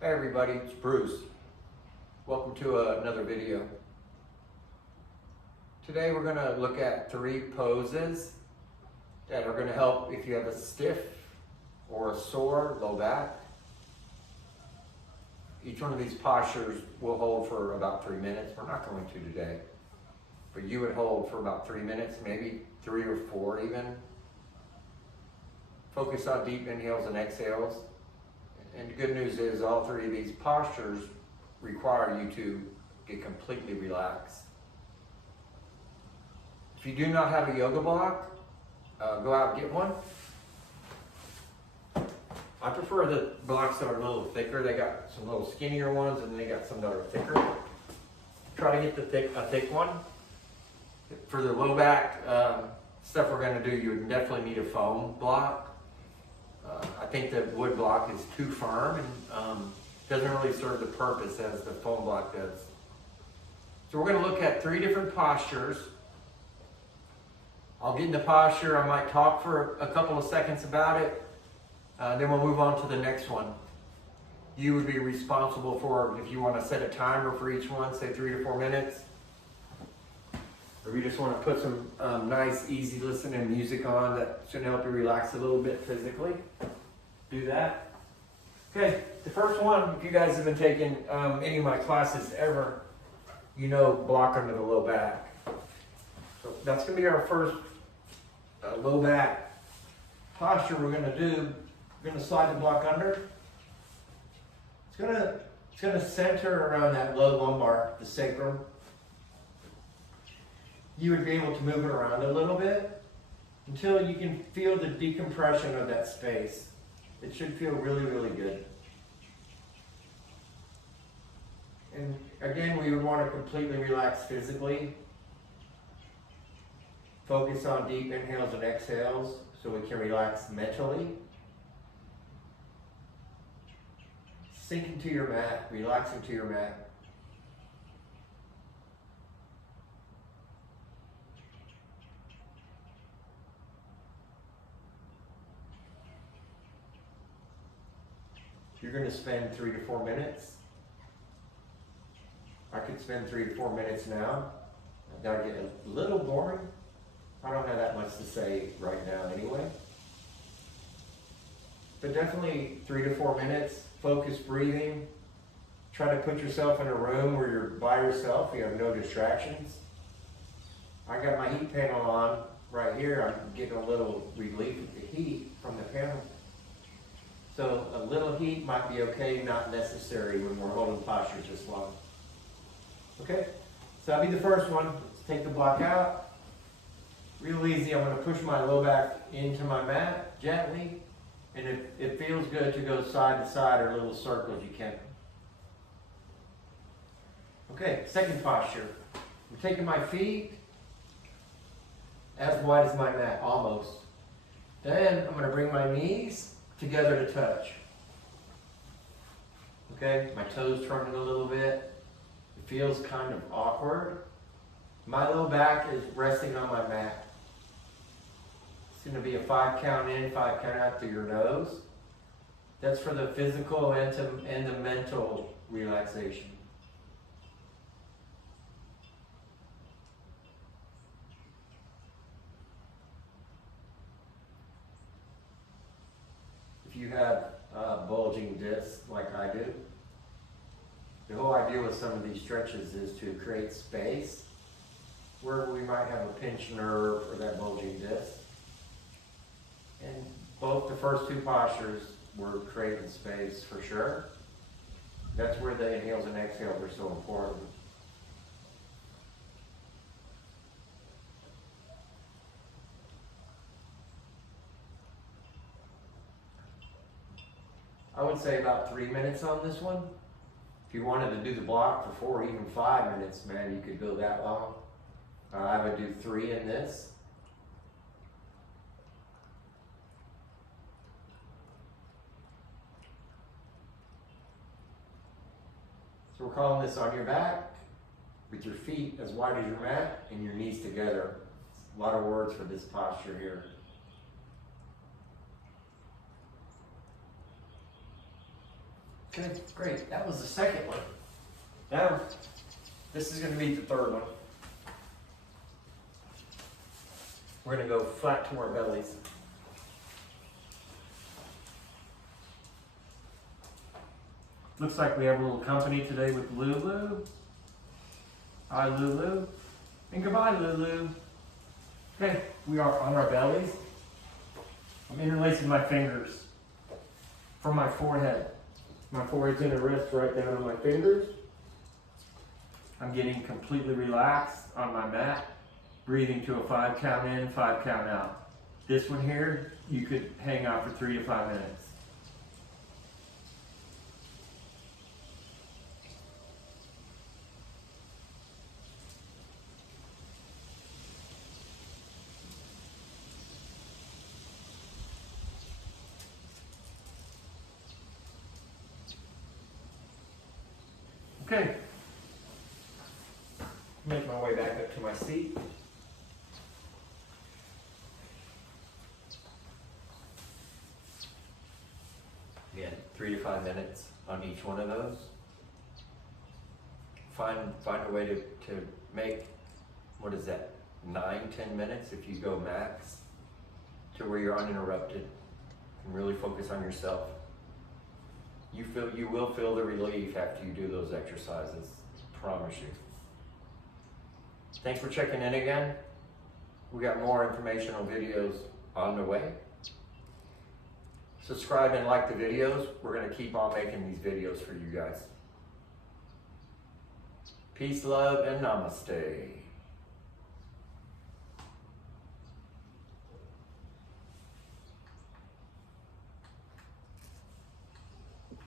Hey everybody, it's Bruce. Welcome to another video. Today we're going to look at 3 poses that are going to help if you have a stiff or a sore low back. Each one of these postures will hold for about 3 minutes. We're not going to today, but you would hold for about 3 minutes, maybe 3 or 4 even. Focus on deep inhales and exhales. And the good news is all 3 of these postures require you to get completely relaxed. If you do not have a yoga block, go out and get one. I prefer the blocks that are a little thicker. They got some little skinnier ones and they got some that are thicker. Try to get a thick one. For the low back stuff we're going to do, you would definitely need a foam block. I think the wood block is too firm and doesn't really serve the purpose as the foam block does. So we're going to look at 3 different postures. I'll get in the posture, I might talk for a couple of seconds about it, then we'll move on to the next one. You would be responsible for, if you want to set a timer for each one, say 3 to 4 minutes. Or you just want to put some nice, easy listening music on that should help you relax a little bit physically. Do that. Okay, the first one, if you guys have been taking any of my classes ever, you know block under the low back. So that's going to be our first low back posture we're going to do. We're going to slide the block under. It's going to center around that low lumbar, the sacrum. You would be able to move it around a little bit until you can feel the decompression of that space. It should feel really, really good. And again, we would want to completely relax physically. Focus on deep inhales and exhales so we can relax mentally. Sink into your mat, relax into your mat. You're going to spend 3 to 4 minutes. I could spend 3 to 4 minutes now. That'll get a little boring. I don't have that much to say right now anyway. But definitely 3 to 4 minutes, focused breathing. Try to put yourself in a room where you're by yourself, you have no distractions. I got my heat panel on right here. I'm getting a little relief of the heat from the panel. So a little heat might be okay, not necessary when we're holding postures this long. Okay, so that'll be the first one. Let's take the block out. Real easy, I'm going to push my low back into my mat gently. And if it feels good to go side to side or little circles, you can. Okay, second posture. I'm taking my feet as wide as my mat, almost. Then I'm going to bring my knees together to touch. Okay, my toes turning a little bit. It feels kind of awkward. My low back is resting on my mat. It's going to be a 5 count in, 5 count out through your nose. That's for the physical and the mental relaxation. If you have bulging discs like I do, the whole idea with some of these stretches is to create space where we might have a pinched nerve or that bulging disc. And both the first 2 postures were creating space for sure. That's where the inhales and exhales are so important. I would say about 3 minutes on this one. If you wanted to do the block for 4 or even 5 minutes, man, you could go that long. I would do 3 in this. So we're calling this on your back with your feet as wide as your mat and your knees together. A lot of words for this posture here. Okay, great. That was the second one. Now, this is going to be the third one. We're going to go flat to our bellies. Looks like we have a little company today with Lulu. Hi, Lulu. And goodbye, Lulu. Okay, we are on our bellies. I'm interlacing my fingers from my forehead. My forehead's going to rest right down on my fingers. I'm getting completely relaxed on my mat, breathing to a 5 count in, 5 count out. This one here, you could hang out for 3 to 5 minutes. Okay. Make my way back up to my seat. Again, 3 to 5 minutes on each one of those. Find a way to make, what is that, 9-10 minutes if you go max, to where you're uninterrupted and really focus on yourself. You will feel the relief after you do those exercises, promise you. Thanks for checking in again. We got more informational videos on the way. Subscribe and like the videos. We're going to keep on making these videos for you guys. Peace, love, and namaste.